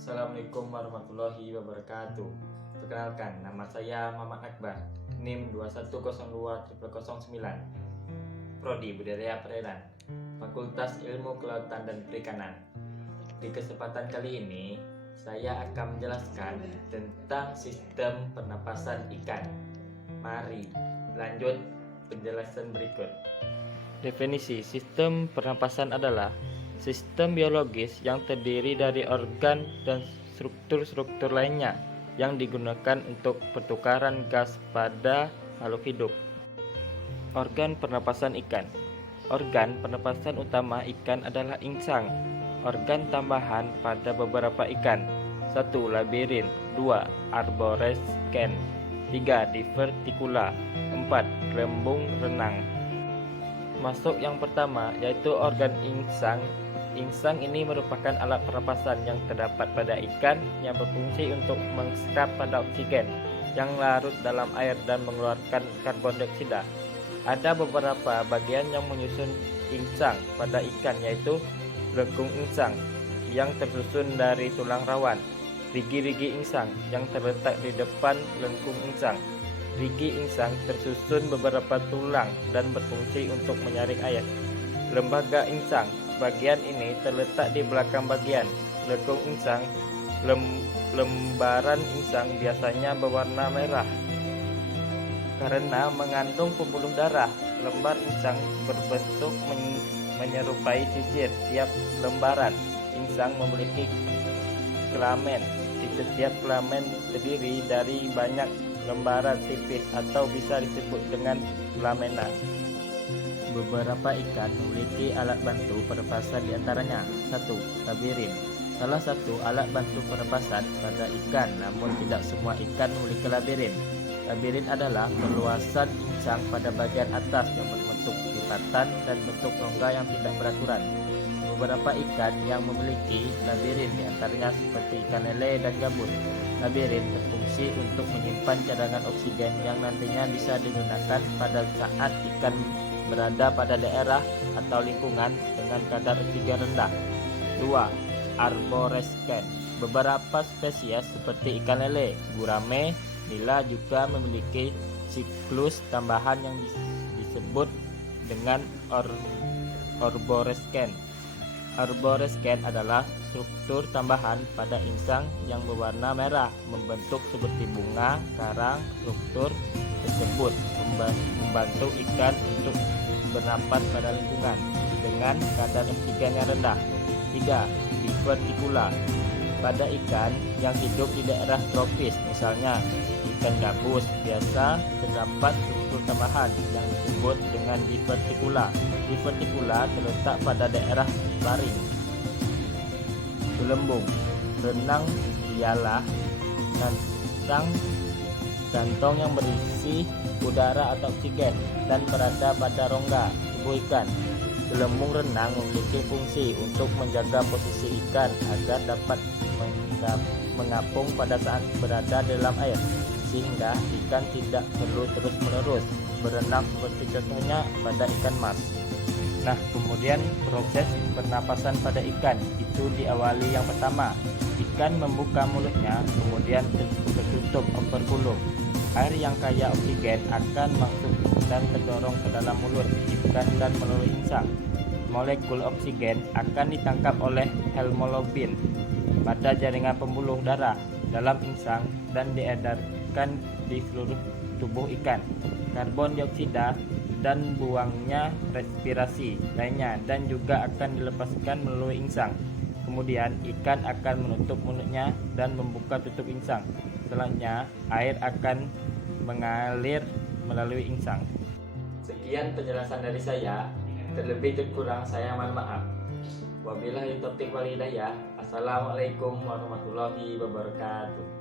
Assalamualaikum warahmatullahi wabarakatuh. Perkenalkan, nama saya Muhammad Akbar, NIM 2102009, Prodi Budidaya Perairan, Fakultas Ilmu Kelautan dan Perikanan. Di kesempatan kali ini, saya akan menjelaskan tentang sistem pernapasan ikan. Mari lanjut penjelasan berikut. Definisi sistem pernapasan adalah sistem biologis yang terdiri dari organ dan struktur-struktur lainnya yang digunakan untuk pertukaran gas pada makhluk hidup. Organ pernapasan ikan. Organ pernapasan utama ikan adalah insang. Organ tambahan pada beberapa ikan: 1. Labirin, 2. Arborescens, 3. Diverticula, 4. Gelembung renang. Masuk yang pertama, yaitu organ insang. Insang ini merupakan alat pernapasan yang terdapat pada ikan yang berfungsi untuk mengserap pada oksigen yang larut dalam air dan mengeluarkan karbon dioksida. Ada beberapa bagian yang menyusun insang pada ikan, yaitu lekung insang yang tersusun dari tulang rawan, rigi-rigi insang yang terletak di depan lekung insang. Rigi insang tersusun beberapa tulang dan berfungsi untuk menyaring air. Lembaga insang, bagian ini terletak di belakang bagian lekung insang. Lembaran insang biasanya berwarna merah karena mengandung pembuluh darah. Lembar insang berbentuk menyerupai sisir. Tiap lembaran insang memiliki filamen. Di setiap filamen terdiri dari banyak lembaran tipis atau bisa disebut dengan filamena. Beberapa ikan memiliki alat bantu pernapasan, diantaranya 1. Labirin. Salah satu alat bantu pernapasan pada ikan, namun tidak semua ikan memiliki labirin. Labirin adalah perluasan insang pada bagian atas yang berbentuk lipatan dan bentuk rongga yang tidak beraturan. Beberapa ikan yang memiliki labirin diantaranya seperti ikan lele dan gabus. Labirin berfungsi untuk menyimpan cadangan oksigen yang nantinya bisa digunakan pada saat ikan berada pada daerah atau lingkungan dengan kadar oksigen rendah. 2. Arborescens. Beberapa spesies seperti ikan lele, gurame, nila juga memiliki siklus tambahan yang disebut dengan arborescens. Arborescens adalah struktur tambahan pada insang yang berwarna merah membentuk seperti bunga karang. Struktur tersebut membantu ikan untuk bernapas pada lingkungan dengan kadar oksigen yang rendah. 3. Diverticula. Pada ikan yang hidup di daerah tropis, misalnya ikan gabus, biasa terdapat struktur tambahan yang disebut dengan diverticula. Diverticula terletak pada daerah laring. Gelembung renang ialah kantong yang berisi udara atau oksigen dan berada pada rongga tubuh ikan. Gelembung renang memiliki fungsi untuk menjaga posisi ikan agar dapat mengapung pada saat berada dalam air, sehingga ikan tidak perlu terus-menerus berenang seperti contohnya pada ikan mas. Nah, kemudian proses pernapasan pada ikan itu diawali yang pertama. Ikan membuka mulutnya, kemudian tertutup operkulum. Air yang kaya oksigen akan masuk dan terdorong ke dalam mulut ikan dan melalui insang. Molekul oksigen akan ditangkap oleh hemoglobin pada jaringan pembuluh darah dalam insang dan diedarkan di seluruh tubuh ikan. Karbon dioksida dan buangnya respirasi lainnya dan juga akan dilepaskan melalui insang. Kemudian ikan akan menutup mulutnya dan membuka tutup insang. Selanjutnya air akan mengalir melalui insang. Sekian penjelasan dari saya. Terlebih terkurang saya mohon maaf. Wabillahi taufiq wal hidayah. Assalamualaikum warahmatullahi wabarakatuh.